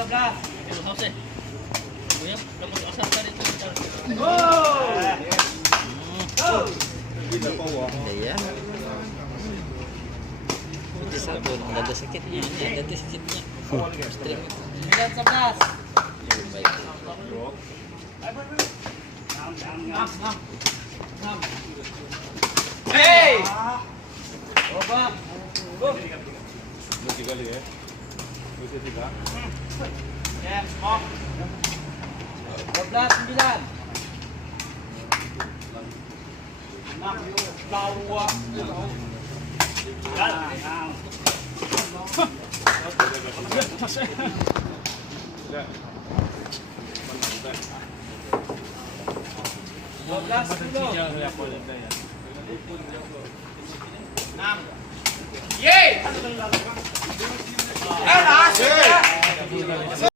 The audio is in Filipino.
11. Jose. Kuya, kapag asal ka rito. Ayan. Hindi sa doon. Ang dada sakit niya. Ang dada sakit niya. String ito. 11. Hey! Oba. Go. Yes, off. 12, 9. Lawa. Yay!